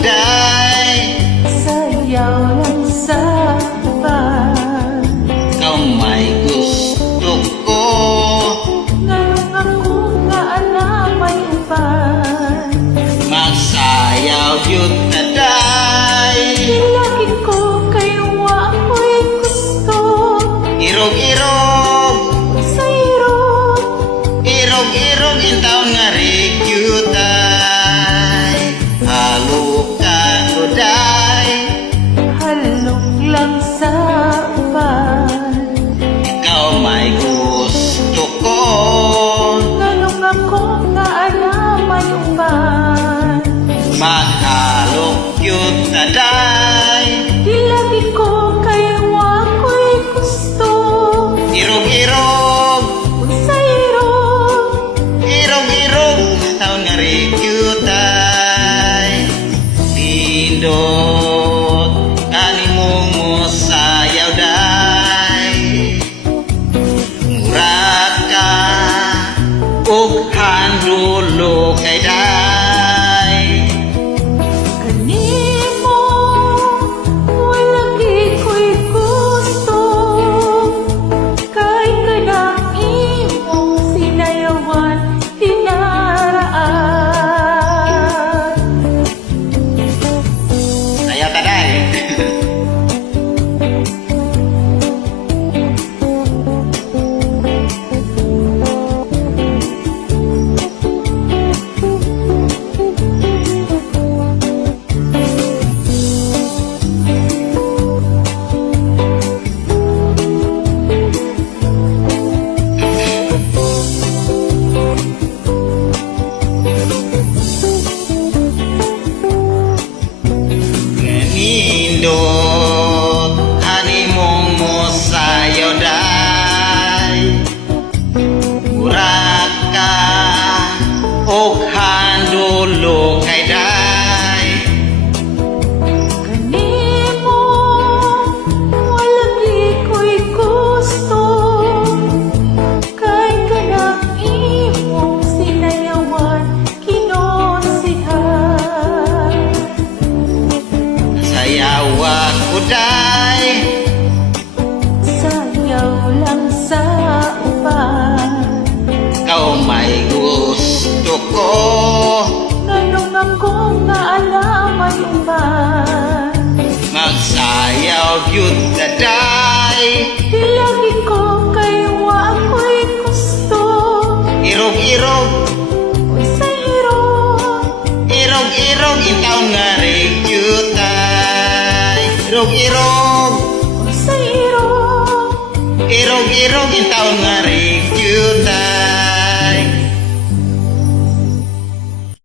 die. Sayaw lang sa tapat. Ikaw may gusto ko. Ngayon ako na alam may upat. Magsayaw yun na die. Ilagin ko kayo ako'y gusto. Irog-irog. Sa irog. Irog-irog in taon nga regyo. Sa upan Ikaw may gusto ko. Nganong ako nga alamay upan Maghalok yun taday Di sinayawan Hinaraan. Ayaw taday Nindot Magsayaw yun taday Di lagi ko kay wako'y gusto. Irog-irog Sa irong Irog-irog ikaw nga rekyutay Irog-irog Sa irong Irog-irog ikaw nga rekyutay